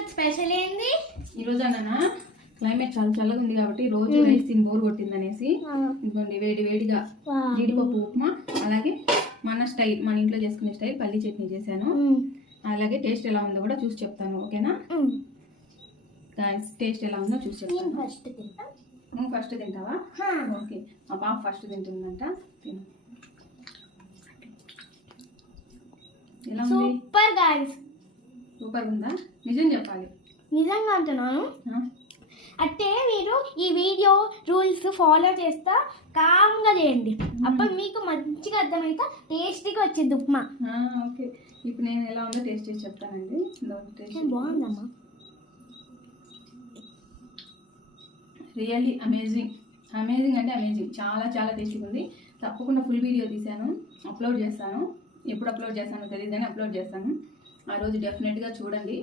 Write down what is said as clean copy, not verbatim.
ఈరోజు స్పెషల్ ఏంది? ఈరోజు అన్న క్లైమేట్ చాలా చల్లగా ఉంది కాబట్టి రోజు రైస్ తిని బోర్ కొట్టింది అనేసి ఇదిగోండి వేడి వేడిగా జీడిపప్పు ఉప్మా, అలాగే మన స్టైల్, మన ఇంట్లో చేసుకునే స్టైల్ పల్లి చట్నీ చేశాను. అలాగే టేస్ట్ ఎలా ఉందో కూడా చూసి చెప్తాను, ఓకేనా? టేస్ట్ ఎలా ఉందో చూసి చెప్తాను. నువ్వు ఫస్ట్ తింటావా? ఓకే, మా పాప ఫస్ట్ తింటుందంట. తిను. ఎలా ఉంది? Super guys. సూపర్ ఉందా? నిజం చెప్పాలి. నిజంగా అంటున్నాను. అంటే మీరు ఈ వీడియో రూల్స్ ఫాలో చేస్తా కామ్గా చేయండి, అప్పుడు మీకు మంచిగా అర్థమైతే టేస్టీగా వచ్చింది ఉప్మా. ఓకే, ఇప్పుడు నేను ఎలా ఉందో టేస్ట్ చేసి చెప్తానండి. బాగుందమ్మా, రియల్లీ అమేజింగ్. అమేజింగ్ అంటే అమేజింగ్, చాలా చాలా టేస్టీగా ఉంది. తప్పకుండా ఫుల్ వీడియో తీశాను, అప్లోడ్ చేస్తాను. ఎప్పుడు అప్లోడ్ చేస్తానో తెలియదు కానీ అప్లోడ్ చేస్తాను. ఆ రోజు డెఫినెట్గా చూడండి.